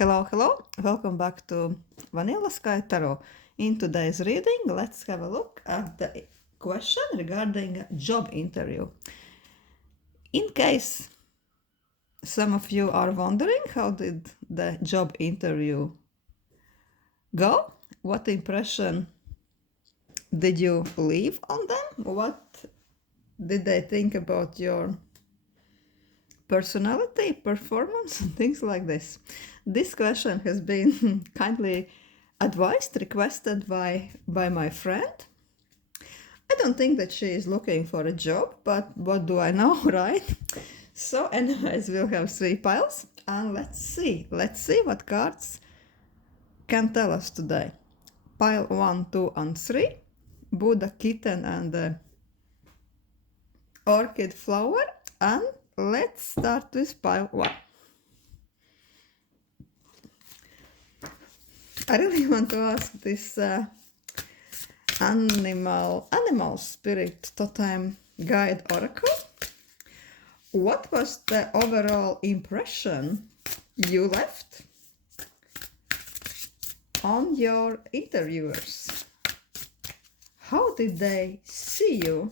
Hello, hello. Welcome back to Vanilla Sky Tarot. In today's reading, let's have a look at the question regarding job interview. In case some of you are wondering how did the job interview go, what impression did you leave on them? What did they think about your personality, performance, things like this? This question has been kindly requested by my friend. I don't think that she is looking for a job, but what do I know, right? So anyways, we'll have 3 piles, and let's see what cards can tell us today. Pile 1, 2, and 3, Buddha kitten and the orchid flower, and let's start with pile 1. I really want to ask this animal spirit totem guide oracle, what was the overall impression you left on your interviewers? How did they see you?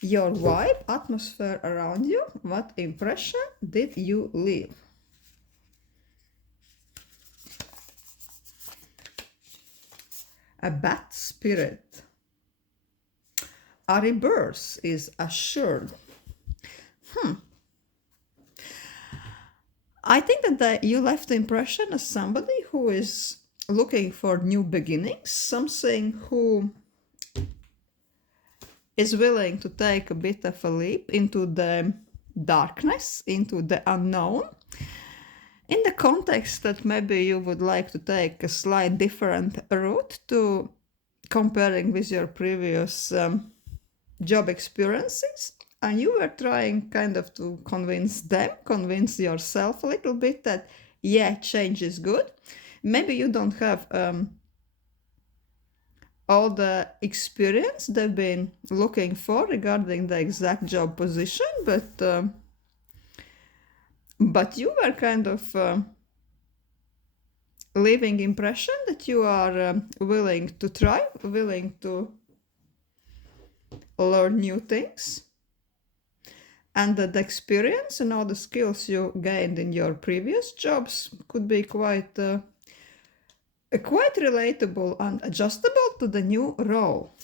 Your vibe, atmosphere around you, what impression did you leave? A bat spirit. A rebirth is assured. I think that you left the impression as somebody who is looking for new beginnings, something who is willing to take a bit of a leap into the darkness, into the unknown, in the context that maybe you would like to take a slight different route to comparing with your previous job experiences, and you were trying kind of to convince yourself a little bit that yeah, change is good. Maybe you don't have all the experience they've been looking for regarding the exact job position, but you were kind of leaving impression that you are willing to try, willing to learn new things, and that the experience and all the skills you gained in your previous jobs could be quite relatable and adjustable to the new role.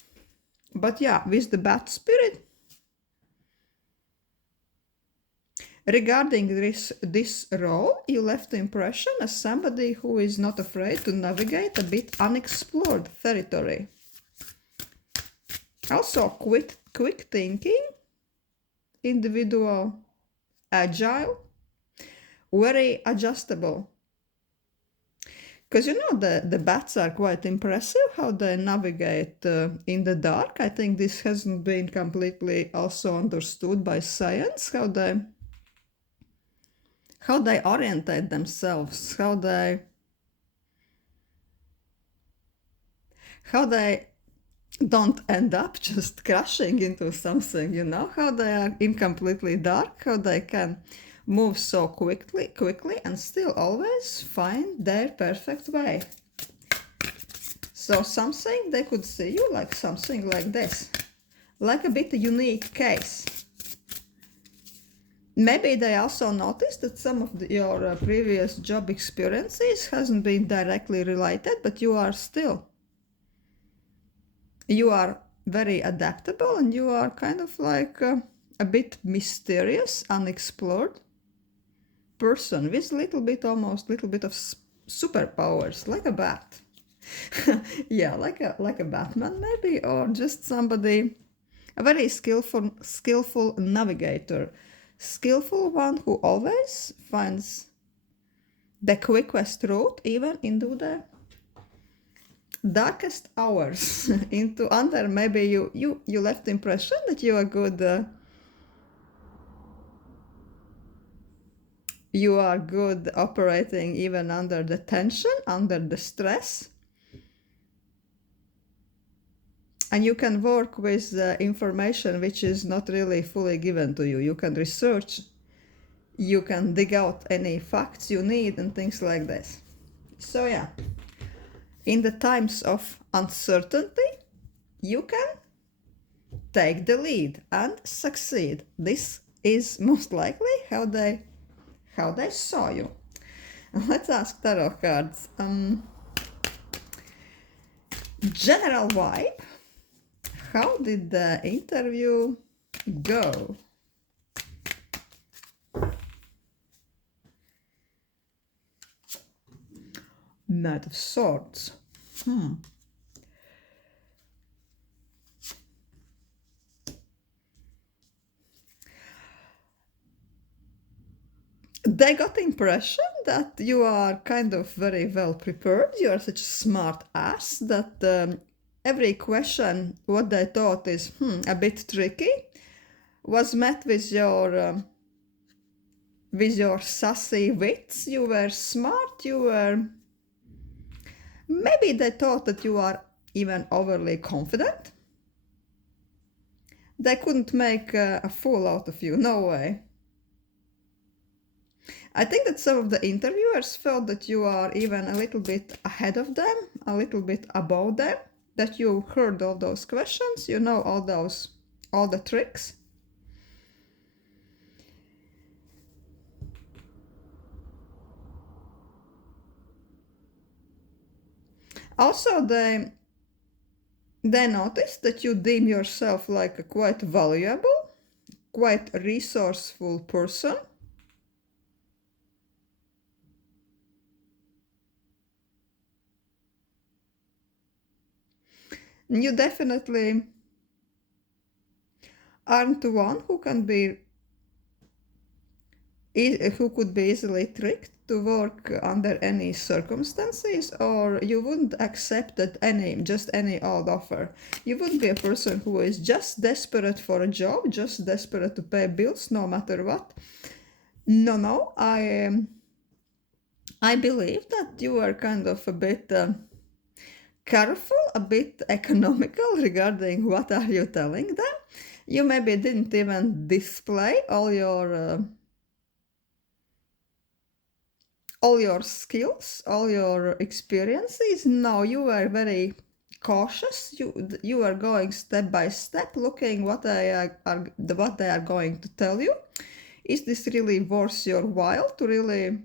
But yeah, with the bat spirit, regarding this role, you left the impression as somebody who is not afraid to navigate a bit unexplored territory. Also quick thinking, individual, agile, very adjustable. Because you know the bats are quite impressive how they navigate in the dark. I think this hasn't been completely also understood by science, how they orientate themselves, how they don't end up just crashing into something, you know, how they are in completely dark, how they can move so quickly and still always find their perfect way. So something they could see you like something like this, like a bit unique case. Maybe they also noticed that some of your previous job experiences hasn't been directly related, but you are very adaptable, and you are kind of like a bit mysterious, unexplored person with little bit of superpowers, like a bat. Yeah, like a Batman maybe, or just somebody, a very skillful navigator, skillful one who always finds the quickest route even into the darkest hours. Into under, maybe you left the impression that you are good you are good operating even under the tension, under the stress, and you can work with the information which is not really fully given to you. You can research you can dig out any facts you need and things like this. So yeah, in the times of uncertainty, you can take the lead and succeed. This is most likely how they saw you. Let's ask tarot cards. General vibe. How did the interview go? Knight of Swords. They got the impression that you are kind of very well prepared. You are such a smart ass that every question, what they thought is a bit tricky, was met with your sassy wits. You were smart. You were. Maybe they thought that you are even overly confident. They couldn't make a fool out of you. No way. I think that some of the interviewers felt that you are even a little bit ahead of them, a little bit above them, that you heard all those questions, you know all the tricks. Also, they noticed that you deem yourself like a quite valuable, quite resourceful person. You definitely aren't the one who could be easily tricked to work under any circumstances, or you wouldn't accept that any odd offer. You wouldn't be a person who is just desperate for a job, just desperate to pay bills no matter what. No, I believe that you are kind of a bit careful, a bit economical regarding what are you telling them. You maybe didn't even display all your skills, all your experiences. No, you were very cautious. You are going step by step, looking what they are going to tell you. Is this really worth your while to really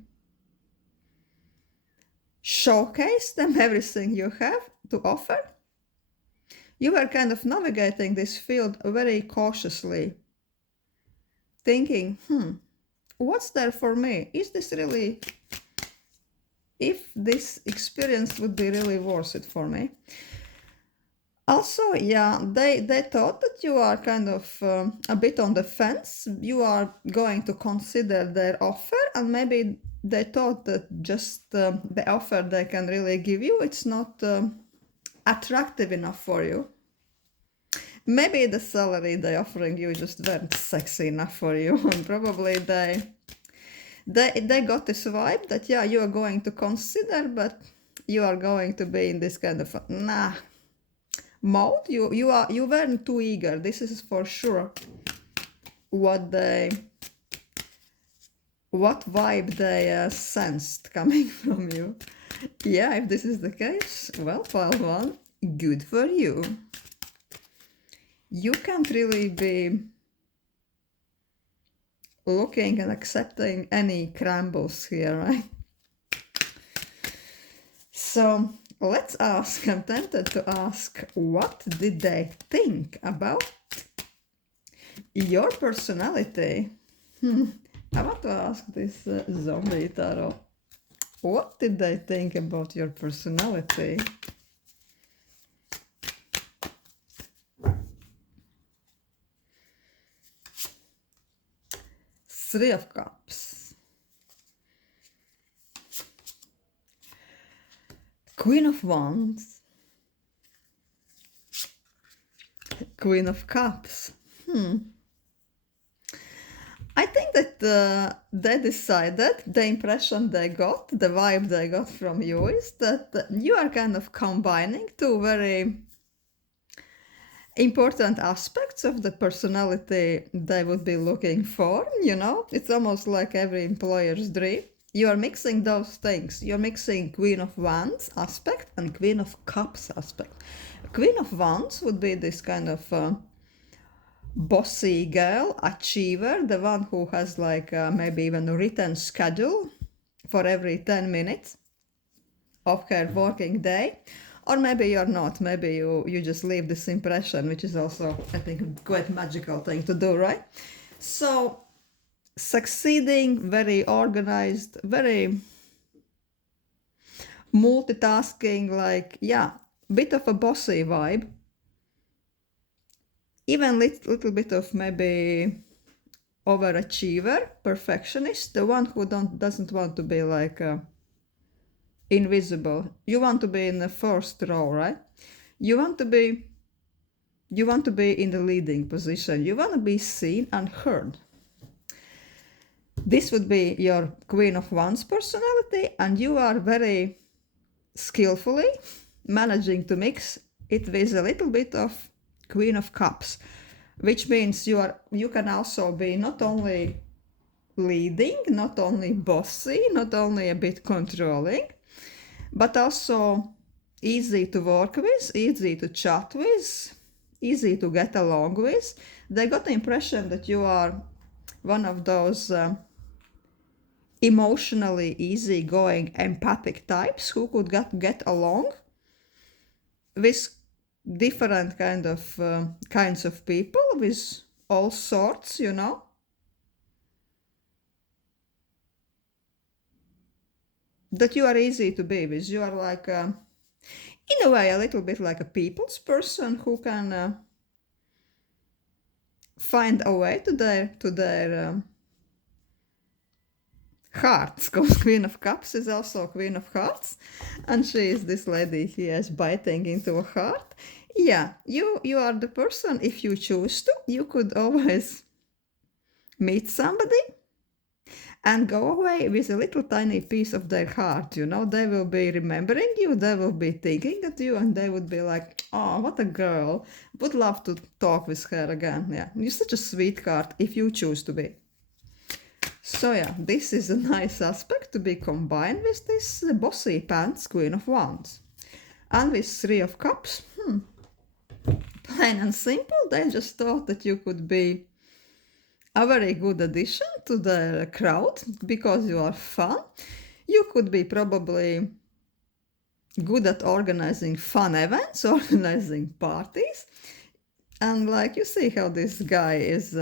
showcase them everything you have to offer? You were kind of navigating this field very cautiously, thinking, what's there for me? Is this really, if this experience would be really worth it for me? Also, yeah, they thought that you are kind of a bit on the fence. You are going to consider their offer, and maybe they thought that just the offer they can really give you, it's not attractive enough for you. Maybe the salary they're offering you just weren't sexy enough for you, and probably they got this vibe that yeah, you are going to consider, but you are going to be in this kind of mode. You weren't too eager. This is for sure what vibe they sensed coming from you. Yeah, if this is the case, well, pile one, good for you. You can't really be looking and accepting any crumbles here, right? So let's ask, I'm tempted to ask, what did they think about your personality? I want to ask this zombie tarot. What did they think about your personality? Three of Cups. Queen of Wands. Queen of Cups. I think that they decided, the impression they got, the vibe they got from you is that you are kind of combining two very important aspects of the personality they would be looking for, you know? It's almost like every employer's dream. You are mixing those things. You're mixing Queen of Wands aspect and Queen of Cups aspect. Queen of Wands would be this kind of bossy girl, achiever, the one who has like maybe even a written schedule for every 10 minutes of her working day. Or maybe you're not, maybe you just leave this impression, which is also, I think, quite magical thing to do, right? So succeeding, very organized, very multitasking, like, yeah, bit of a bossy vibe. Even little bit of maybe overachiever, perfectionist, the one who doesn't want to be like invisible. You want to be in the first row, right? You want to be in the leading position. You want to be seen and heard. This would be your Queen of Wands personality, and you are very skillfully managing to mix it with a little bit of Queen of Cups, which means you can also be not only leading, not only bossy, not only a bit controlling, but also easy to work with, easy to chat with, easy to get along with. They got the impression that you are one of those emotionally easygoing, empathic types who could get along with different kinds of people, with all sorts, you know. That you are easy to be with. You are like, in a way, a little bit like a people's person who can find a way to their hearts, because Queen of Cups is also Queen of Hearts, and she is this lady he is biting into a heart. Yeah, you are the person, if you choose to, you could always meet somebody and go away with a little tiny piece of their heart, you know. They will be remembering you, they will be thinking of you, and they would be like, oh, what a girl, would love to talk with her again. Yeah, you're such a sweetheart if you choose to be. So yeah, this is a nice aspect to be combined with this bossy pants Queen of Wands. And with Three of Cups, plain and simple, they just thought that you could be a very good addition to the crowd because you are fun. You could be probably good at organizing fun events, organizing parties. And like you see how this guy is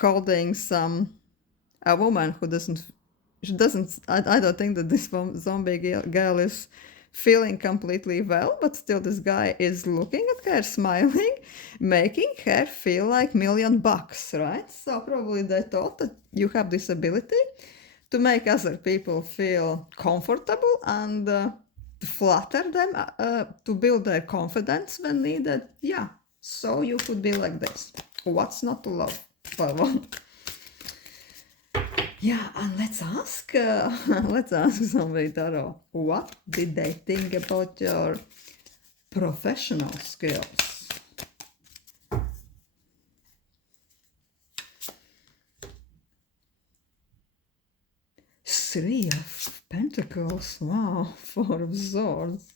holding a woman who doesn't, I don't think that this zombie girl is feeling completely well, but still this guy is looking at her, smiling, making her feel like $1,000,000, right? So probably they thought that you have this ability to make other people feel comfortable and to flatter them, to build their confidence when needed. Yeah, so you could be like this. What's not to love, Pavel? Yeah, and let's ask somebody, Taro, what did they think about your professional skills? Three of Pentacles, wow, Four of Swords,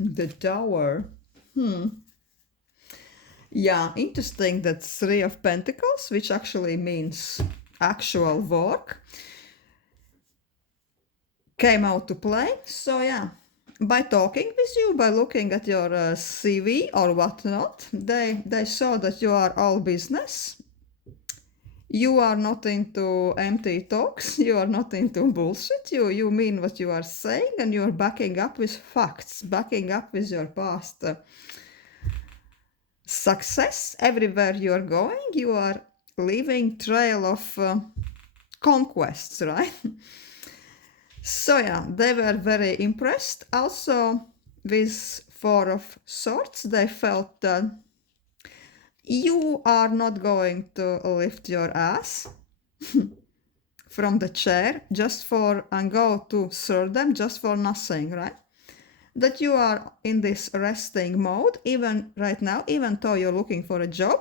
the Tower, Yeah, interesting that Three of Pentacles, which actually means actual work, came out to play. So yeah, by talking with you, by looking at your CV or whatnot, they saw that you are all business. You are not into empty talks. You are not into bullshit. You mean what you are saying, and you are backing up with facts, backing up with your past success. Everywhere you are going, you are leaving trail of conquests, right? So yeah, they were very impressed. Also with Four of Swords, they felt that you are not going to lift your ass from the chair just for and go to serve them just for nothing, right? that you are in this resting mode, even right now, even though you're looking for a job.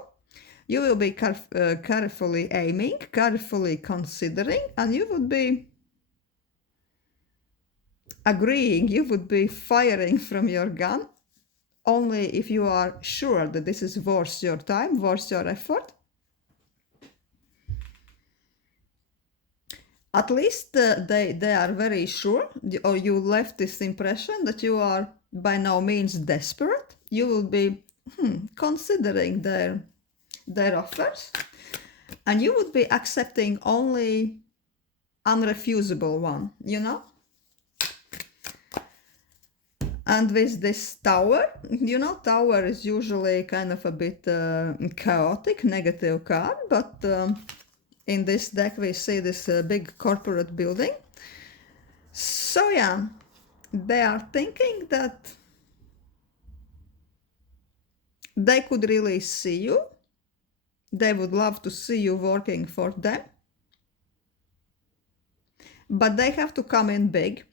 You will be carefully aiming, carefully considering, and you would be agreeing, you would be firing from your gun only if you are sure that this is worth your time, worth your effort. At least they are very sure, or you left this impression that you are by no means desperate. You will be considering their offers, and you would be accepting only unrefusable one, you know? And with this tower, you know, tower is usually kind of a bit chaotic, negative card, but in this deck we see this big corporate building. So yeah, they are thinking that they could really see you. They would love to see you working for them. But they have to come in big.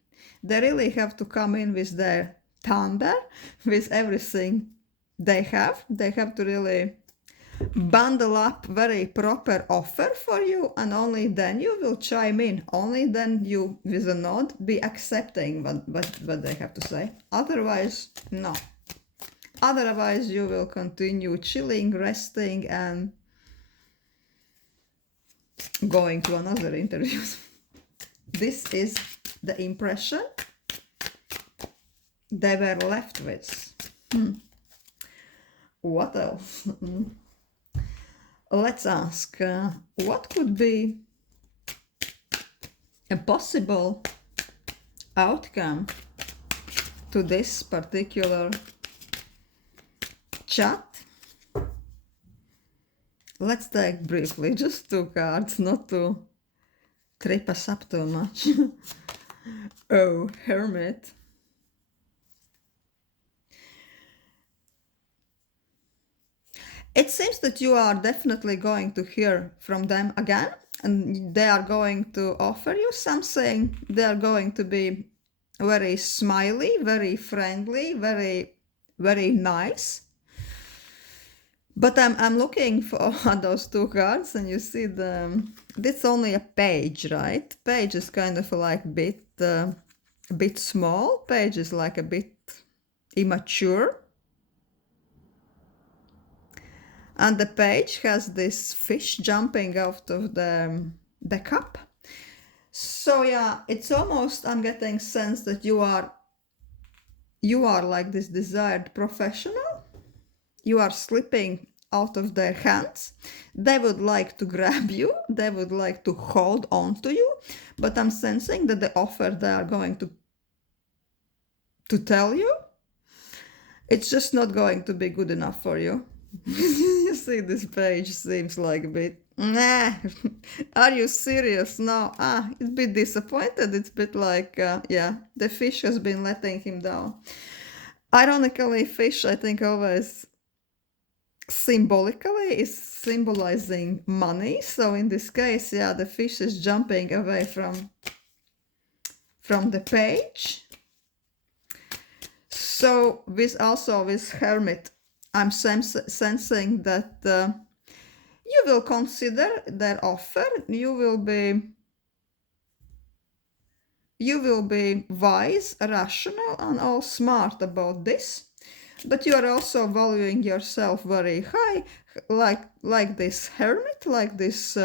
They really have to come in with their thunder, with everything they have. They have to really bundle up very proper offer for you, and only then you will chime in. Only then you, with a nod, be accepting what they have to say. Otherwise, no. Otherwise, you will continue chilling, resting, and going to another interview. This is the impression they were left with. What else? Let's ask, what could be a possible outcome to this particular chat? Let's take briefly just 2 cards, not to trip us up too much. Oh, Hermit. It seems that you are definitely going to hear from them again, and they are going to offer you something. They are going to be very smiley, very friendly, very, very nice. But I'm looking for those 2 cards, and you see it's only a page, right? Page is kind of like a bit small. Page is like a bit immature. And the page has this fish jumping out of the cup. So yeah, it's almost, I'm getting sense that you are like this desired professional. You are slipping out of their hands. They would like to grab you. They would like to hold on to you. But I'm sensing that the offer they are going to tell you, it's just not going to be good enough for you. You see, this page seems like a bit, nah, are you serious? No, it's a bit disappointed. It's a bit like, yeah, the fish has been letting him down. Ironically, fish, I think, always symbolically is symbolizing money. So in this case, yeah, the fish is jumping away from the page. So with Hermit, I'm sensing that you will consider their offer. You will be wise, rational, and all smart about this. But you are also valuing yourself very high, like this hermit, like this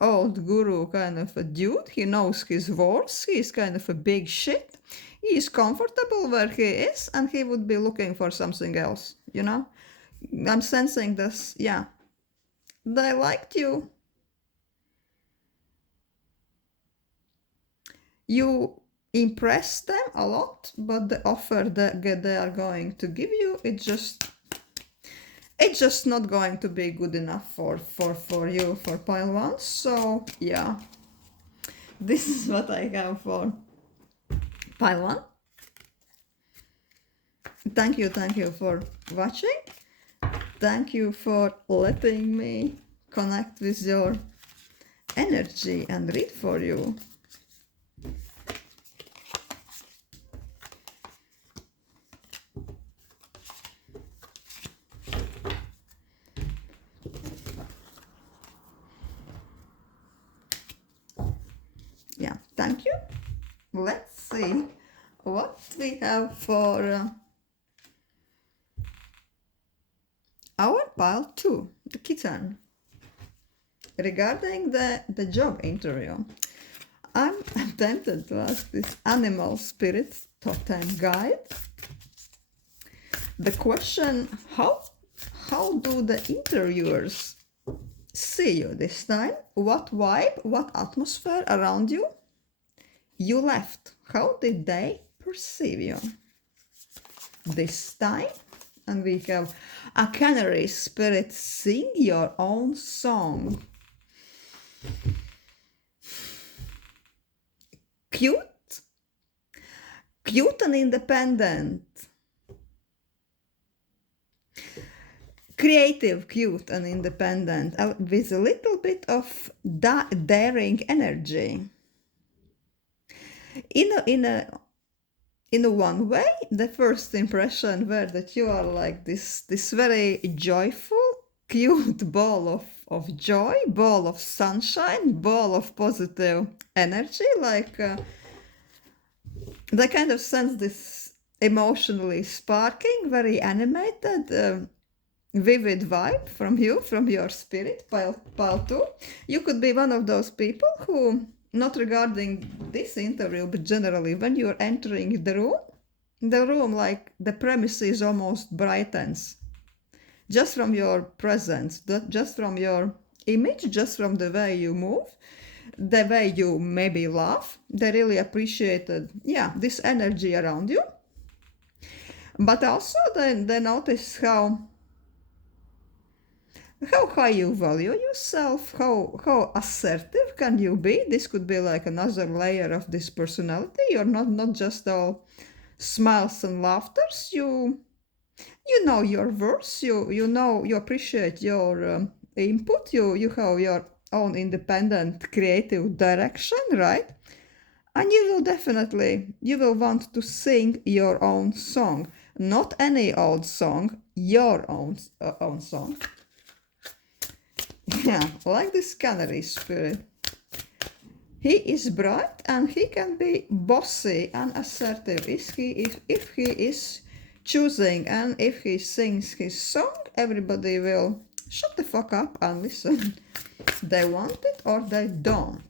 old guru kind of a dude. He knows his worth. He's kind of a big shit. He is comfortable where he is, and he would be looking for something else, you know? I'm sensing this, yeah. They liked you. You impressed them a lot, but the offer that they are going to give you, it's just not going to be good enough for you, for pile 1. So yeah, this is what I have for pile 1. Thank you for watching. Thank you for letting me connect with your energy and read for you. let's see what we have for our pile 2, the kitten. Regarding the job interview, I'm tempted to ask this animal spirits totem guide the question, how do the interviewers see you this time? What vibe, what atmosphere around you left? How did they perceive you this time? And we have a canary spirit, sing your own song. Cute and independent. Creative, cute and independent, with a little bit of daring energy. In a one way, the first impression were that you are like this very joyful, cute ball of joy, ball of sunshine, ball of positive energy, like they kind of sense this emotionally sparking, very animated, vivid vibe from you, from your spirit, pile 2. You could be one of those people who, not regarding this interview, but generally, when you're entering the room, like the premises almost brightens. Just from your presence, just from your image, just from the way you move, the way you maybe laugh, they really appreciated, this energy around you. But also they notice how high you value yourself, how assertive can you be. This could be like another layer of this personality. You're not just all smiles and laughters. You know your worth, you know, you appreciate your input, you have your own independent creative direction, right? And you will want to sing your own song, not any old song, your own song. Yeah, like this canary spirit. He is bright and he can be bossy and assertive if he is choosing, and if he sings his song, everybody will shut the fuck up and listen. They want it or they don't.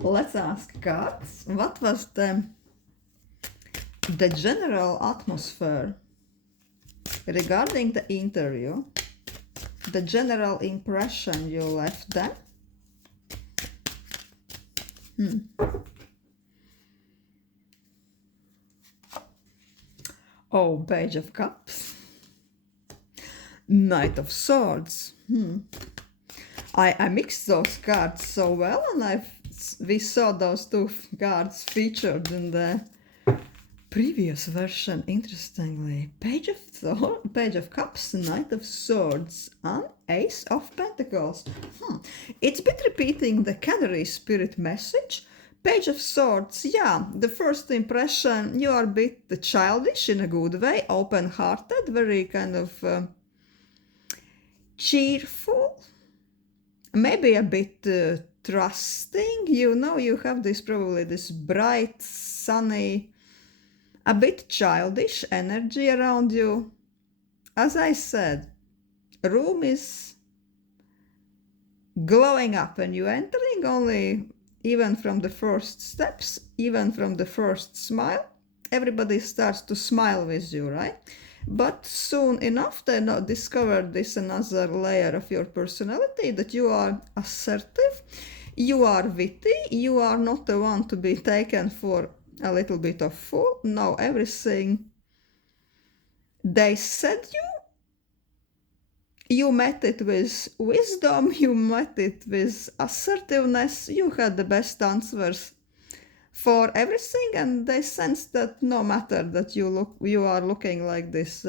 Let's ask cards. What was the general atmosphere regarding the interview, the general impression you left them? Oh, Page of Cups. Knight of Swords. I mixed those cards so well, and we saw those two cards featured in the previous version, interestingly. Page of Cups, Knight of Swords, and Ace of Pentacles. It's a bit repeating the canary spirit message. Page of Swords, the first impression, you are a bit childish in a good way, open-hearted, very kind of cheerful, maybe a bit trusting. You know, you have probably this bright, sunny, a bit childish energy around you. As I said, room is glowing up when you're entering, only even from the first steps, even from the first smile, everybody starts to smile with you, right? But soon enough they discover this another layer of your personality, that you are assertive, you are witty, you are not the one to be taken for a little bit of fool. No, everything they said you met it with wisdom, you met it with assertiveness, you had the best answers for everything, and they sense that no matter that you are looking like this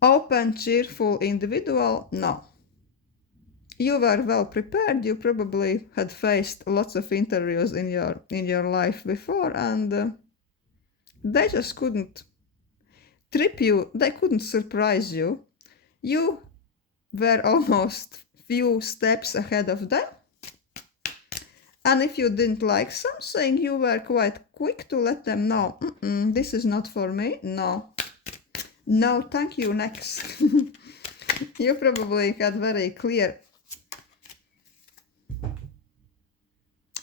open, cheerful individual, no. You were well prepared, you probably had faced lots of interviews in your life before, and they just couldn't trip you, they couldn't surprise you. You were almost few steps ahead of them. And if you didn't like something, you were quite quick to let them know, this is not for me, no, thank you, next. You probably had very clear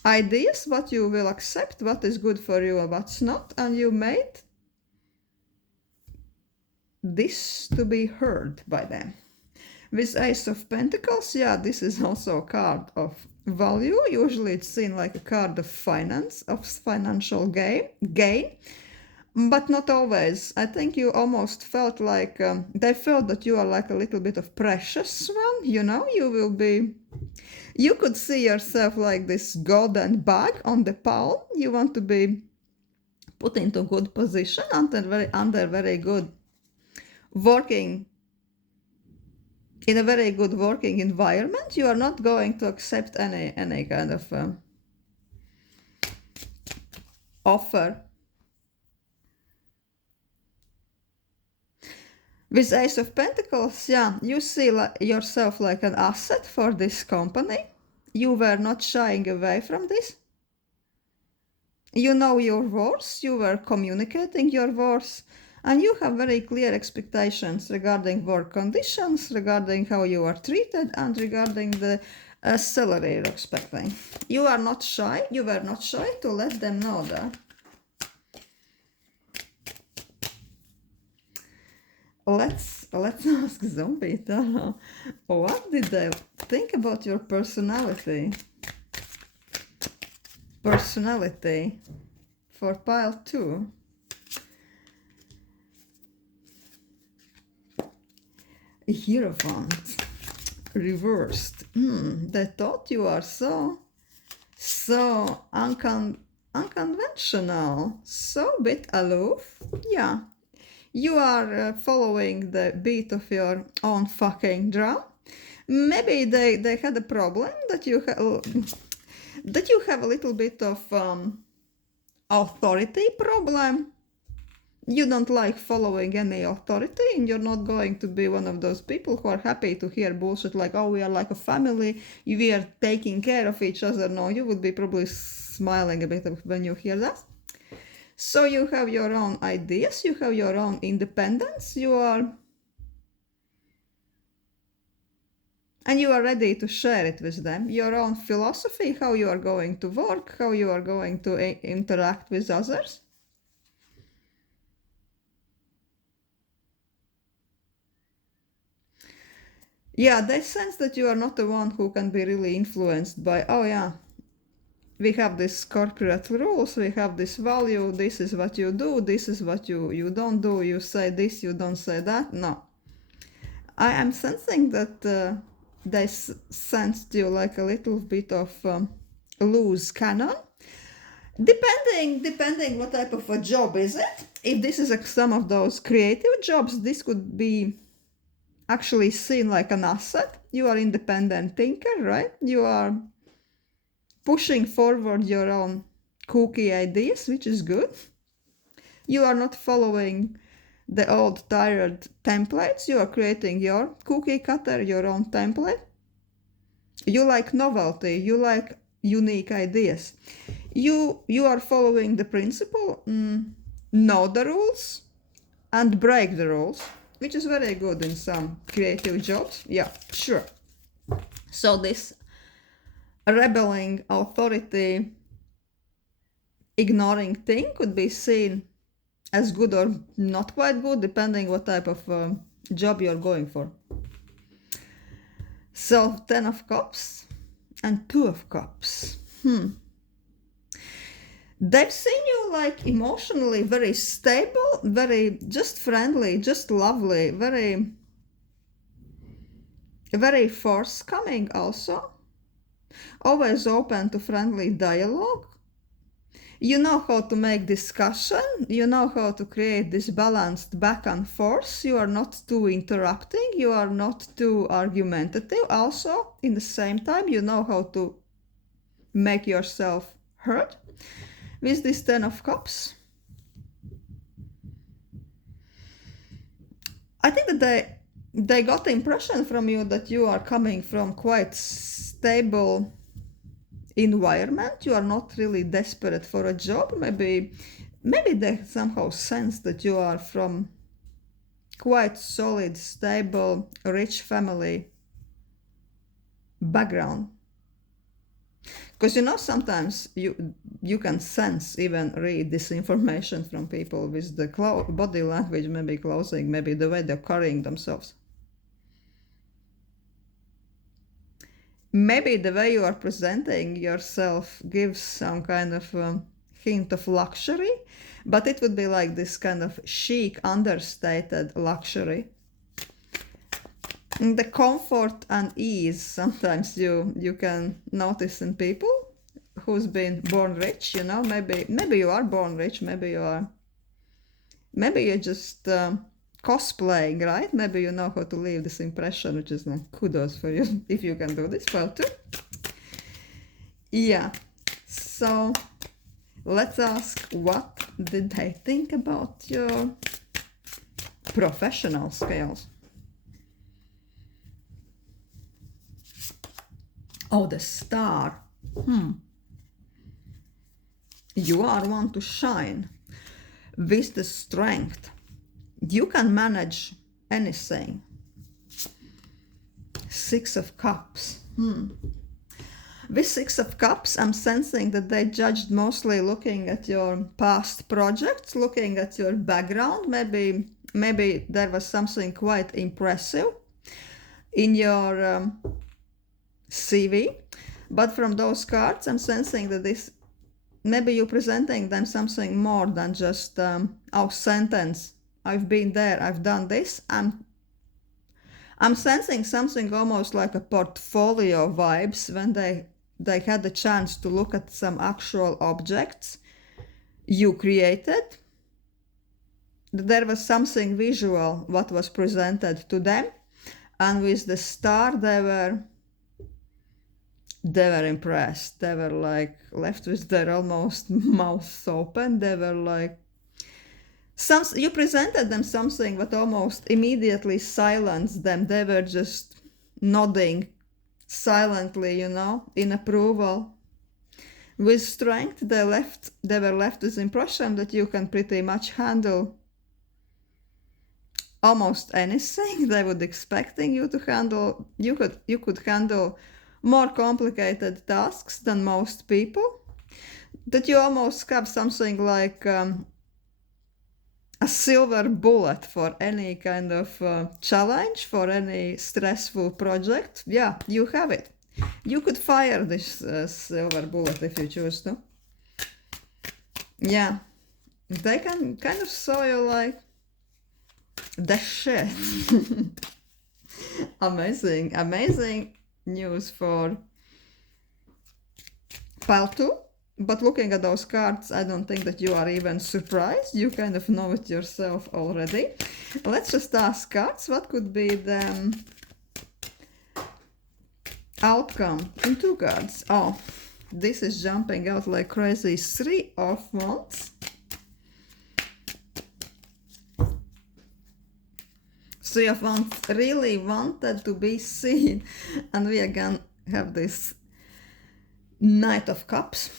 ideas what you will accept, what is good for you and what's not, and you made this to be heard by them. With Ace of Pentacles, yeah, this is also a card of value. Usually it's seen like a card of finance, of financial gain, but not always. I think you almost felt like, they felt that you are like a little bit of precious one, you know, you could see yourself like this golden bag on the palm. You want to be put into good position under very good working, in a very good working environment. You are not going to accept any kind of offer. With Ace of Pentacles, yeah, you see yourself like an asset for this company. You were not shying away from this. You know your worth, you were communicating your worth, and you have very clear expectations regarding work conditions, regarding how you are treated, and regarding the salary you're expecting. You are not shy, you were not shy to let them know that. Let's ask Zombie Tarot, what did they think about your personality? Personality for pile 2. Hierophant reversed. They thought you are so unconventional, so a bit aloof. Yeah, you are following the beat of your own fucking drum. Maybe they had a problem that you have a little bit of authority problem. You don't like following any authority, and you're not going to be one of those people who are happy to hear bullshit like, oh, we are like a family, we are taking care of each other. No, you would be probably smiling a bit when you hear that. So you have your own ideas, you have your own independence, and you are ready to share it with them. Your own philosophy, how you are going to work, how you are going to interact with others. Yeah, they sense that you are not the one who can be really influenced by, oh yeah, we have this corporate rules, we have this value, this is what you do, this is what you don't do, you say this, you don't say that. No. I am sensing that they sensed you like a little bit of loose cannon. Depending what type of a job is it. If this is some of those creative jobs, this could be actually seen like an asset. You are independent thinker, right? You are pushing forward your own kooky ideas, which is good. You are not following the old tired templates. You are creating your cookie cutter, your own template. You like novelty, you like unique ideas. You are following the principle, know the rules and break the rules, which is very good in some creative jobs. Yeah, sure. So this rebelling, authority, ignoring thing could be seen as good or not quite good, depending what type of job you're going for. So 10 of Cups and 2 of Cups. They've seen you like emotionally very stable, very just friendly, just lovely, very forthcoming also. Always open to friendly dialogue. You know how to make discussion, you know how to create this balanced back and forth. You are not too interrupting, you are not too argumentative. Also, in the same time, you know how to make yourself heard. With this 10 of Cups, I think that they got the impression from you that you are coming from quite stable environment. You are not really desperate for a job. Maybe they somehow sense that you are from quite solid, stable, rich family background. Because sometimes you can sense, even read this information from people with the body language, maybe clothing, maybe the way they're carrying themselves. Maybe the way you are presenting yourself gives some kind of hint of luxury, but it would be like this kind of chic, understated luxury. The comfort and ease sometimes you can notice in people who's been born rich. Maybe you are born rich, maybe you're just cosplaying, right? Maybe you know how to leave this impression, which is like kudos for you if you can do this well too. Yeah, so let's ask, what did they think about your professional skills? Oh, the star. You are one to shine with the strength. You can manage anything. Six of Cups. With Six of Cups, I'm sensing that they judged mostly looking at your past projects, looking at your background. Maybe there was something quite impressive in your CV, but from those cards I'm sensing that this, maybe you're presenting them something more than just sentence, I've been there, I've done this. I'm sensing something almost like a portfolio vibes when they had the chance to look at some actual objects you created. There was something visual what was presented to them, and with the star they were impressed. They were like left with their almost mouths open. They were like, you presented them something but almost immediately silenced them. They were just nodding silently, in approval. With strength, they were left with the impression that you can pretty much handle almost anything they would expecting you to handle. You could handle more complicated tasks than most people. That you almost have something like a silver bullet for any kind of challenge, for any stressful project. Yeah, you have it. You could fire this silver bullet if you choose to. Yeah, they can kind of show you like the shit. Amazing news for pile 2. But looking at those cards, I don't think that you are even surprised. You kind of know it yourself already. Let's just ask cards, what could be the outcome in 2 cards? Oh, this is jumping out like crazy. 3 of Wands. Three of Wands really wanted to be seen, and we again have this Knight of Cups.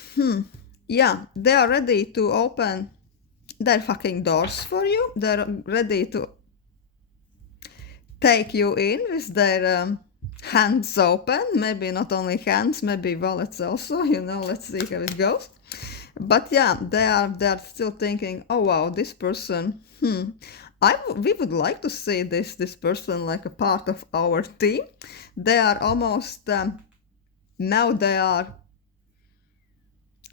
Yeah, they are ready to open their fucking doors for you. They're ready to take you in with their hands open. Maybe not only hands, maybe wallets also. Let's see how it goes. But yeah, they are still thinking, oh wow, this person. We would like to see this person like a part of our team. They are almost now they are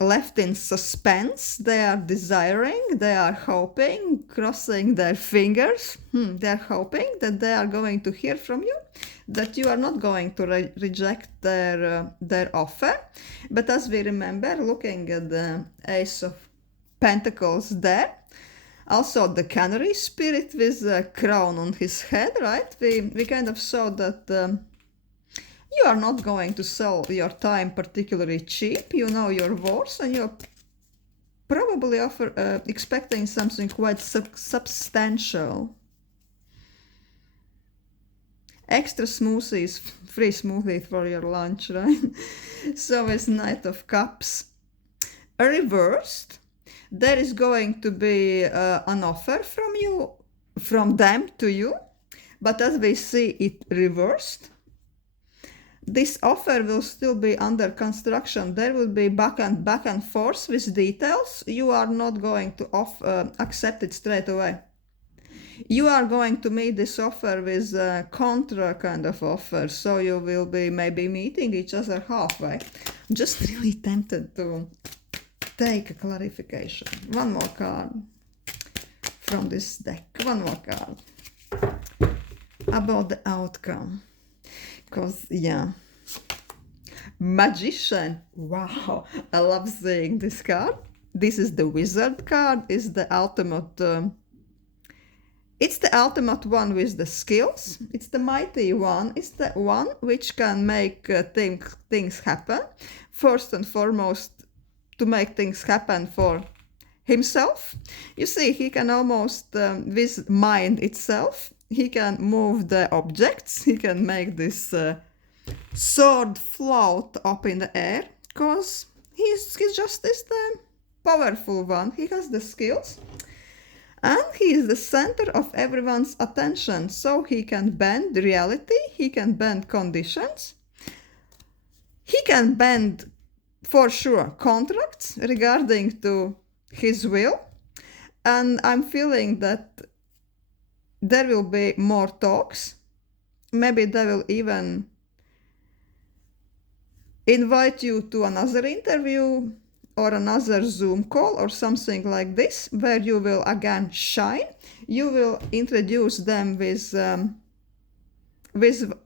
left in suspense. They are desiring, they are hoping, crossing their fingers. They're hoping that they are going to hear from you, that you are not going to reject their offer. But as we remember, looking at the Ace of Pentacles there, also the canary spirit with a crown on his head, right? We kind of saw that you are not going to sell your time particularly cheap. You know your worth, and you're probably expecting something quite substantial. extra smoothies, free smoothie for your lunch, right? So it's Knight of Cups. Reversed, there is going to be an offer from them to you, but as we see it reversed, this offer will still be under construction. There will be back and forth with details. You are not going to accept it straight away. You are going to meet this offer with a contra kind of offer, so you will be maybe meeting each other halfway. I'm just really tempted to take a clarification. One more card from this deck. One more card about the outcome. Because, yeah. Magician. Wow. I love seeing this card. This is the Wizard card. It's the ultimate... it's the ultimate one with the skills. It's the mighty one. It's the one which can make things happen. First and foremost, to make things happen for himself. You see, he can almost, with mind itself, he can move the objects. He can make this sword float up in the air, because he's just is the powerful one. He has the skills. And he is the center of everyone's attention, so he can bend reality, he can bend conditions, he can bend, for sure, contracts regarding to his will. And I'm feeling that there will be more talks. Maybe they will even invite you to another interview or another Zoom call or something like this, where you will again shine. You will introduce them with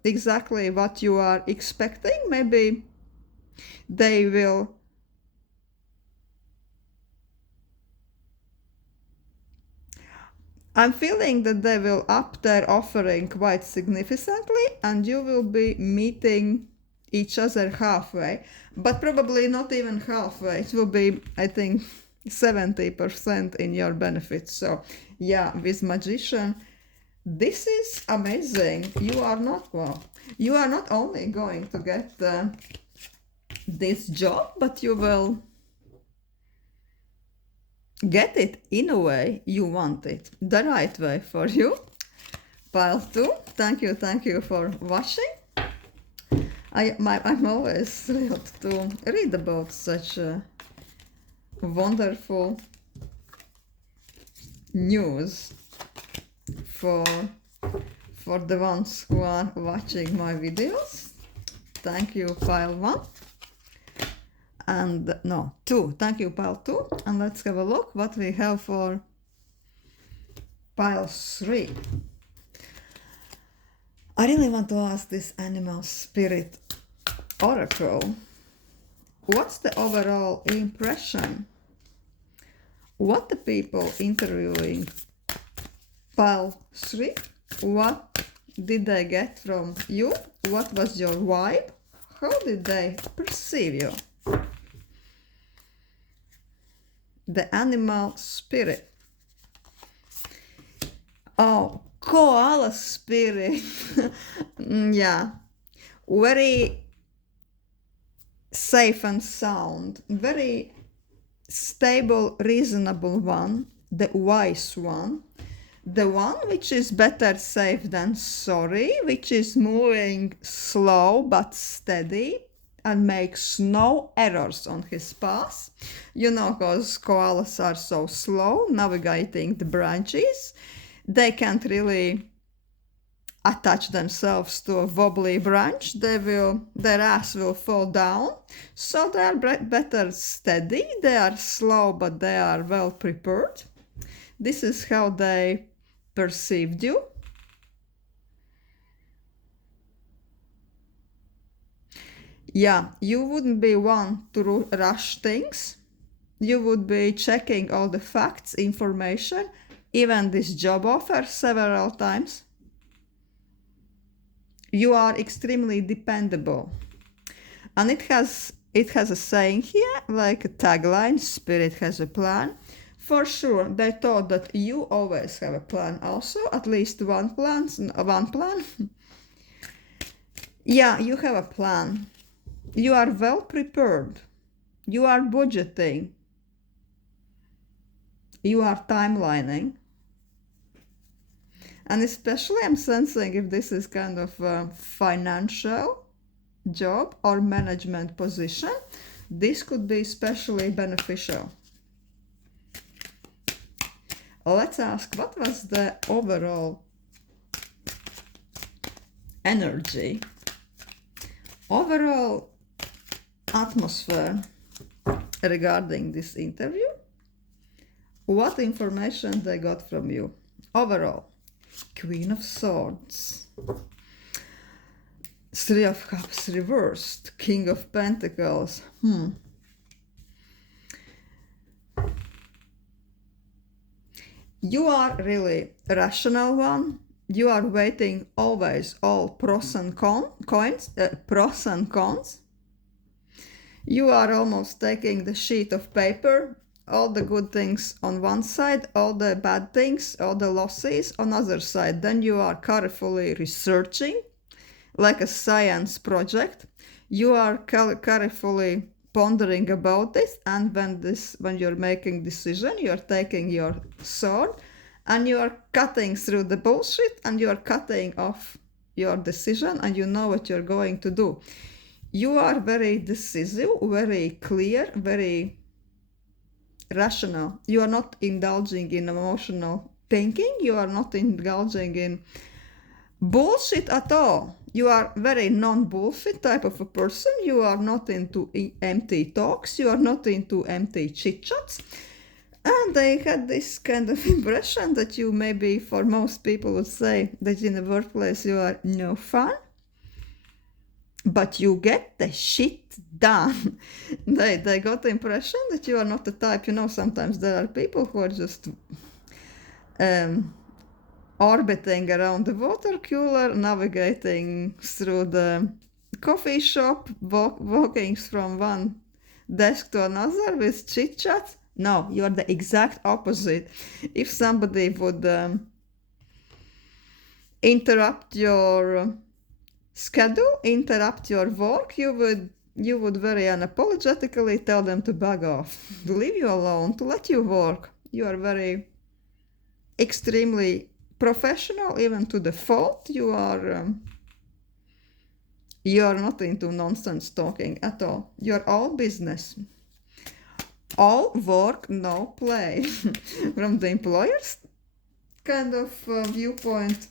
exactly what you are expecting. Maybe they will I'm feeling that they will up their offering quite significantly, and you will be meeting each other halfway, but probably not even halfway. It will be, I think, 70% in your benefit. So yeah, with Magician, this is amazing. You are not only going to get this job, but you will get it in a way you want it, the right way for you. Pile 2, thank you for watching. I'm always thrilled to read about such wonderful news for the ones who are watching my videos. Thank you, Pile 1. And no, 2. Thank you, Pile 2. And let's have a look what we have for Pile 3. I really want to ask this Animal Spirit Oracle, what's the overall impression? What the people interviewing Pile 3, what did they get from you? What was your vibe? How did they perceive you? The Animal Spirit. Oh, Koala Spirit. Yeah, very safe and sound, very stable, reasonable one, the wise one, the one which is better safe than sorry, which is moving slow but steady and makes no errors on his path. You know, because koalas are so slow navigating the branches, they can't really attach themselves to a wobbly branch. Their ass will fall down. So they are better steady. They are slow, but they are well prepared. This is how they perceived you. Yeah, you wouldn't be one to rush things. You would be checking all the facts, information, even this job offer several times. You are extremely dependable. And it has a saying here, like a tagline, Spirit has a plan. For sure, they thought that you always have a plan also, at least one plan. Yeah, you have a plan. You are well prepared. You are budgeting. You are timelining. And especially I'm sensing if this is kind of a financial job or management position, this could be especially beneficial. Let's ask, what was the overall energy, overall atmosphere regarding this interview? What information they got from you? Overall, Queen of Swords, Three of Cups reversed, King of Pentacles. You are really a rational one. You are weighting always all pros and cons. You are almost taking the sheet of paper, all the good things on one side, all the bad things, all the losses on other side. Then you are carefully researching, like a science project. You are carefully pondering about this, and when you're making decision, you're taking your sword and you are cutting through the bullshit and you are cutting off your decision, and you know what you're going to do. You are very decisive, very clear, very rational. You are not indulging in emotional thinking. You are not indulging in bullshit at all. You are very non-bullshit type of a person. You are not into empty talks. You are not into empty chit-chats. And they had this kind of impression that you, maybe for most people would say that in the workplace you are no fun, but you get the shit done. They got the impression that you are not the type, sometimes there are people who are just orbiting around the water cooler, navigating through the coffee shop, walking from one desk to another with chit chat. No, you are the exact opposite. If somebody would interrupt your schedule, interrupt your work, you would very unapologetically tell them to bug off, to leave you alone, to let you work. You are very extremely professional, even to the fault. You are not into nonsense talking at all. You're all business, all work, no play. From the employer's kind of viewpoint,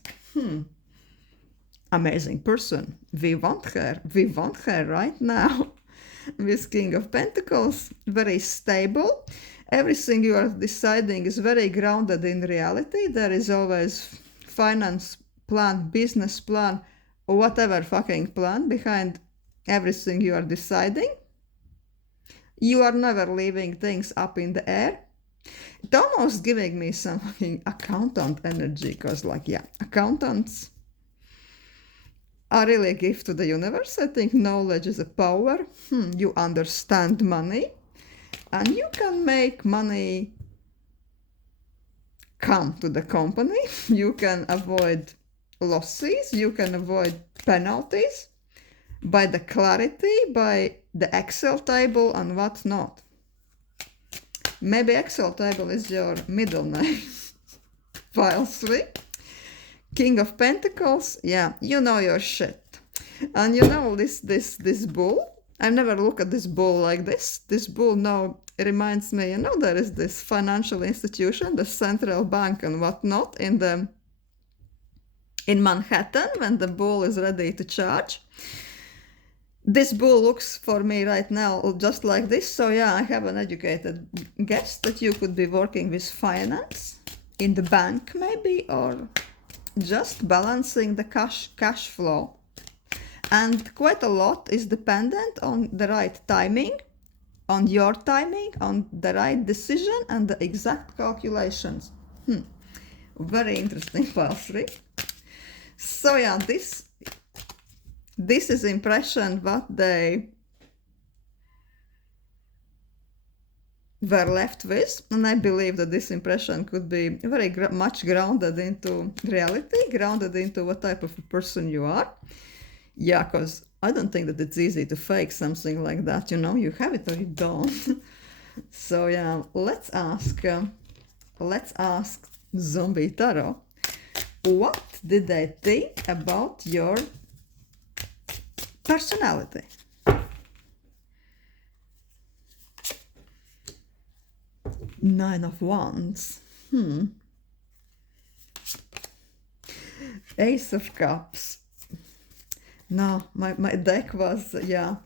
amazing person. We want her right now. With King of Pentacles, very stable. Everything you are deciding is very grounded in reality. There is always finance plan, business plan, or whatever fucking plan behind everything you are deciding. You are never leaving things up in the air. It's almost giving me some fucking accountant energy, because accountants are really a gift to the universe. I think knowledge is a power. You understand money, and you can make money come to the company. You can avoid losses. You can avoid penalties by the clarity, by the Excel table and whatnot. Maybe Excel table is your middle name. File 3. King of Pentacles, yeah, you know your shit. And this bull, I've never looked at this bull like this. This bull now reminds me, there is this financial institution, the central bank and whatnot in Manhattan, when the bull is ready to charge. This bull looks for me right now just like this. So yeah, I have an educated guess that you could be working with finance in the bank maybe, or just balancing the cash flow. And quite a lot is dependent on the right timing, on your timing, on the right decision and the exact calculations. Very interesting, File 3. So yeah, this is impression what they were left with, and I believe that this impression could be very much grounded into reality, grounded into what type of a person you are. Yeah, because I don't think that it's easy to fake something like that, you know, you have it or you don't. So yeah, let's ask Zombie Tarot, what did they think about your personality? Nine of Wands. Ace of Cups. No, my deck was, yeah,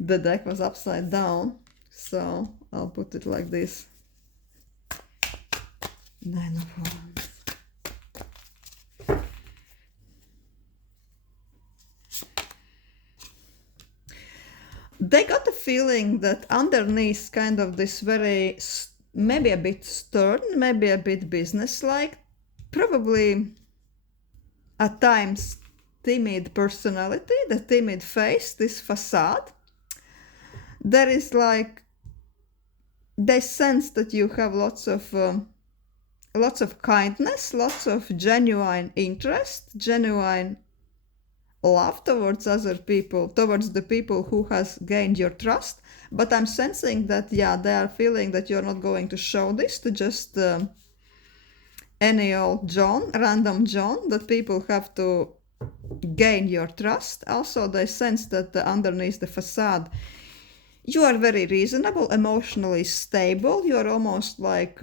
the deck was upside down, so I'll put it like this. Nine of Wands. They got the feeling that underneath kind of this very, maybe a bit stern, maybe a bit businesslike, probably at times timid personality, the timid face, this facade. There is like, they sense that you have lots of kindness, lots of genuine interest, genuine love towards other people, towards the people who has gained your trust. But I'm sensing that, yeah, they are feeling that you're not going to show this to just any old John, random John, that people have to gain your trust. Also, they sense that underneath the facade, you are very reasonable, emotionally stable. You are almost like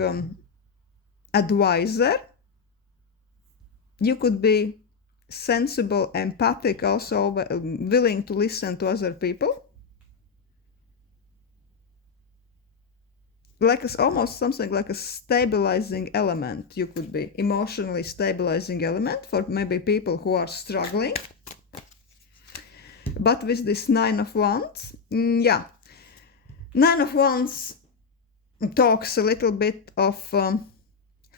advisor. You could be sensible, empathic, also willing to listen to other people. Like it's almost something like a stabilizing element. You could be emotionally stabilizing element for maybe people who are struggling. But with this Nine of Wands, yeah, Nine of Wands talks a little bit of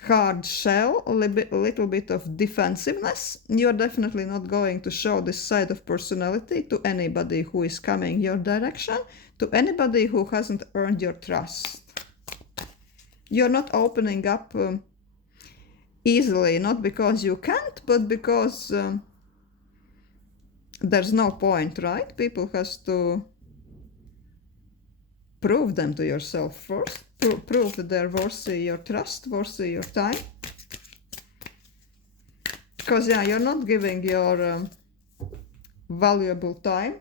hard shell, a little bit of defensiveness. You're definitely not going to show this side of personality to anybody who is coming your direction, to anybody who hasn't earned your trust. You're not opening up easily, not because you can't, but because there's no point, right? People has to prove them to yourself first, prove that they're worthy your trust, worthy your time. Because, yeah, you're not giving your valuable time.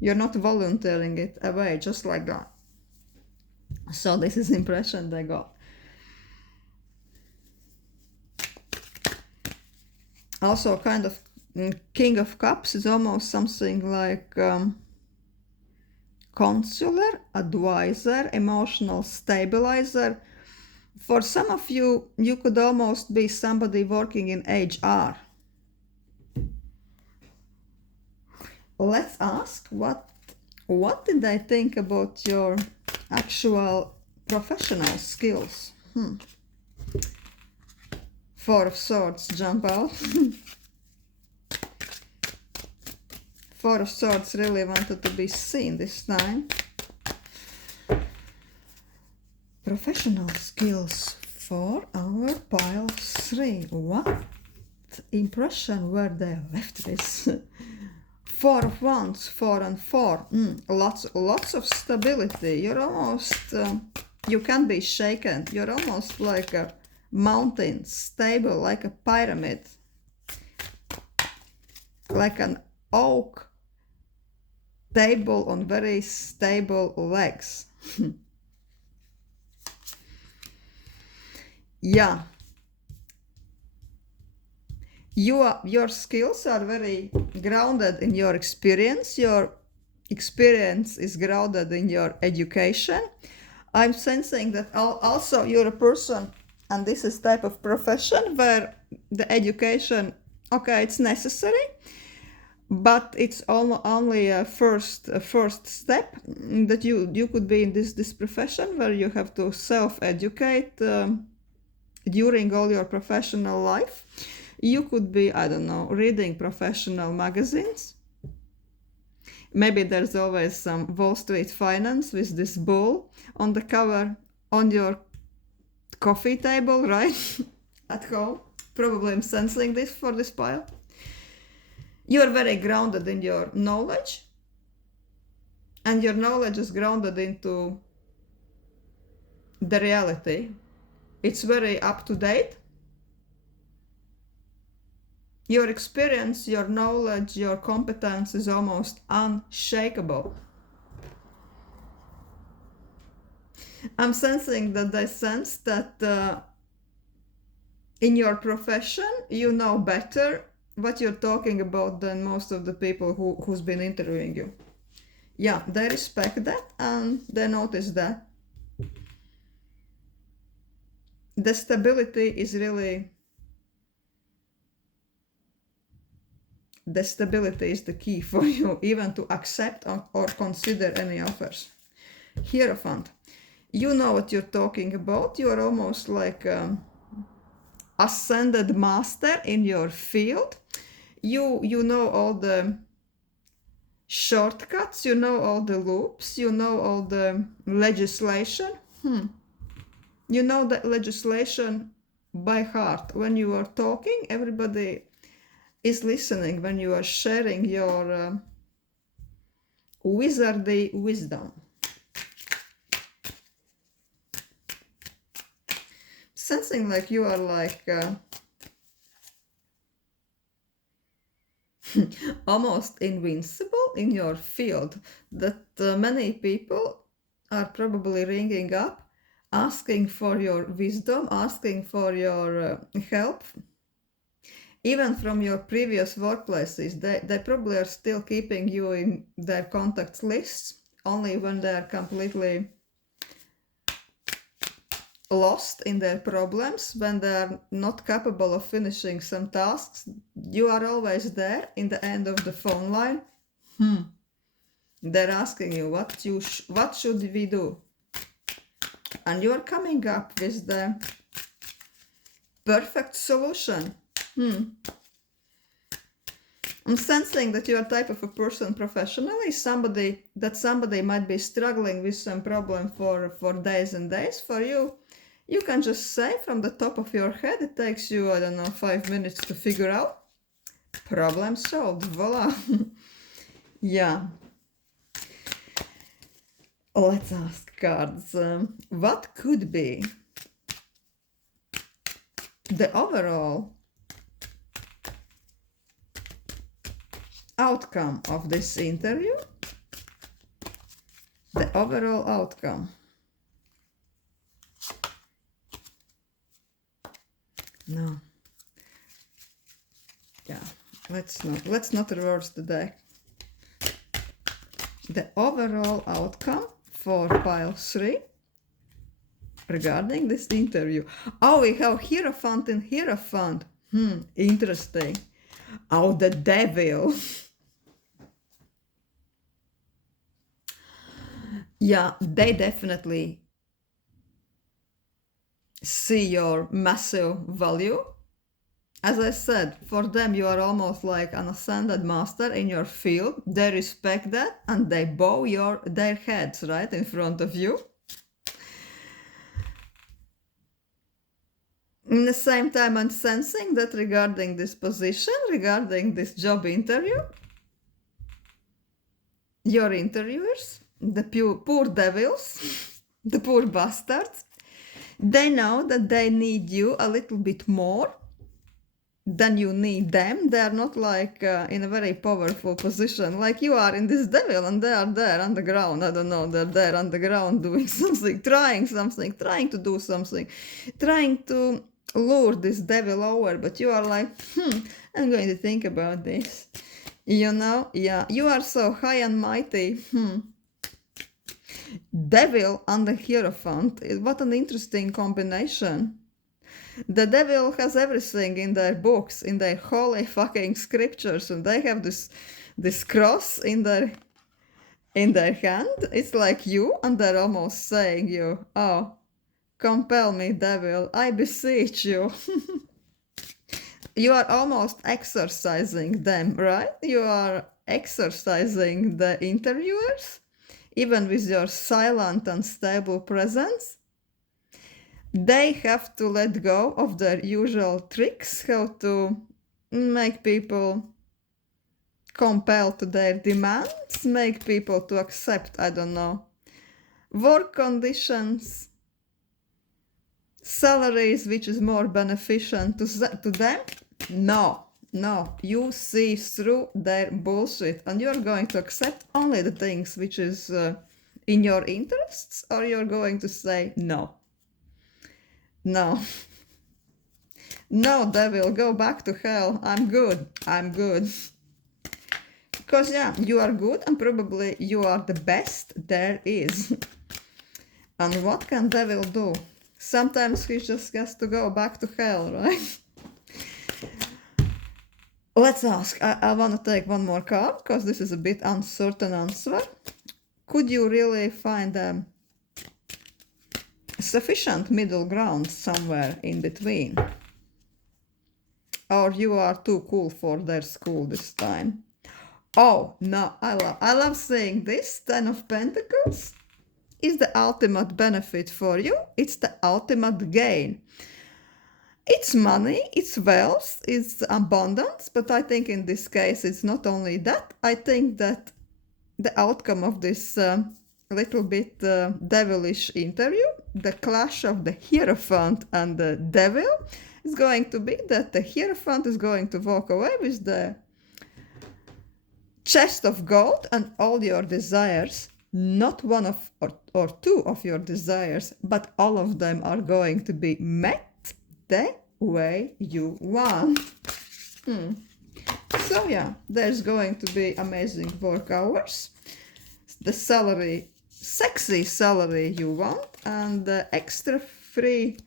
You're not volunteering it away just like that. So this is the impression they got. Also, kind of King of Cups is almost something like counselor, advisor, emotional stabilizer. For some of you, you could almost be somebody working in HR. Let's ask what did they think about your actual professional skills? Four of Swords jump out. Four of Swords really wanted to be seen this time. Professional skills for our pile 3. What impression were they left with? Four of Wands, 4 and 4. Lots of stability. You're almost, you can't be shaken. You're almost like a mountain, stable, like a pyramid, like an oak table on very stable legs. Yeah. Your skills are very grounded in your experience. Your experience is grounded in your education. I'm sensing that also you're a person, and this is type of profession where the education, okay, it's necessary, but it's only a first step, that you could be in this profession where you have to self-educate during all your professional life. You could be, I don't know, reading professional magazines. Maybe there's always some Wall Street Finance with this bull on the cover on your coffee table, right? At home. Probably I'm sensing this for this pile. You're very grounded in your knowledge, and your knowledge is grounded into the reality. It's very up to date. Your experience, your knowledge, your competence is almost unshakable. I'm sensing that they sense that in your profession, you know better what you're talking about than most of the people who's been interviewing you. Yeah, they respect that and they notice that. The stability is really... The stability is the key for you even to accept or consider any offers. Hierophant. You know what you're talking about. You are almost like ascended master in your field. You know all the shortcuts, you know all the loops, you know all the legislation. You know that legislation by heart. When you are talking, everybody is listening when you are sharing your wizardy wisdom. Sensing like you are like almost invincible in your field, that many people are probably ringing up, asking for your wisdom, asking for your help. Even from your previous workplaces, they probably are still keeping you in their contacts lists, only when they are completely lost in their problems, when they are not capable of finishing some tasks. You are always there in the end of the phone line. They're asking you what should we do, and you are coming up with the perfect solution. I'm sensing that you are type of a person professionally, somebody might be struggling with some problem for days and days. For you, you can just say from the top of your head, it takes you, I don't know, 5 minutes to figure out. Problem solved, voila. Yeah. Let's ask cards. What could be the overall outcome of this interview? The overall outcome. No. Yeah, let's not reverse the deck. The overall outcome for pile 3 regarding this interview. Oh, we have Hierophant and Hierophant. Interesting. Oh, the devil. Yeah, they definitely see your massive value. As I said, for them you are almost like an ascended master in your field. They respect that and they bow their heads right in front of you. In the same time, I'm sensing that regarding this position, regarding this job interview, your interviewers, the poor devils, the poor bastards, they know that they need you a little bit more than you need them. They are not like in a very powerful position like you are in this devil, and they are there on the ground. I don't know, they're there on the ground doing something, trying to do something, trying to lure this devil over, but you are like, I'm going to think about this. You know, yeah, you are so high and mighty. Devil and the Hierophant, what an interesting combination. The devil has everything in their books, in their holy fucking scriptures, and they have this cross in their hand. It's like you, and they're almost saying you, oh, compel me, devil, I beseech you. You are almost exercising them, right? You are exercising the interviewers, even with your silent and stable presence. They have to let go of their usual tricks, how to make people compel to their demands, make people to accept, I don't know, work conditions, salaries which is more beneficial to them. No, you see through their bullshit and you're going to accept only the things which is in your interests, or you're going to say no. No, devil, go back to hell. I'm good. Because yeah, you are good and probably you are the best there is. And what can devil do? Sometimes he just has to go back to hell, right? Let's ask. I want to take one more card because this is a bit uncertain answer. Could you really find a sufficient middle ground somewhere in between? Or you are too cool for their school this time? Oh, no, I love saying this. 10 of Pentacles is the ultimate benefit for you. It's the ultimate gain. It's money, it's wealth, it's abundance, but I think in this case it's not only that. I think that the outcome of this little bit devilish interview, the clash of the Hierophant and the devil, is going to be that the Hierophant is going to walk away with the chest of gold and all your desires. Not one of or two of your desires, but all of them are going to be met the way you want. So yeah, there's going to be amazing work hours, the salary, sexy salary you want, and the extra free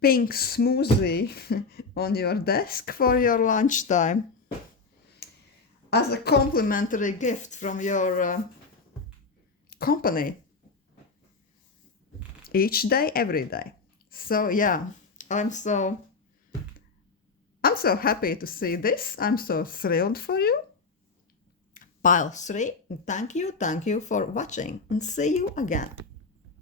pink smoothie on your desk for your lunchtime as a complimentary gift from your company each day, every day. So yeah, I'm so happy to see this. I'm so thrilled for you. Pile 3, thank you for watching and see you again.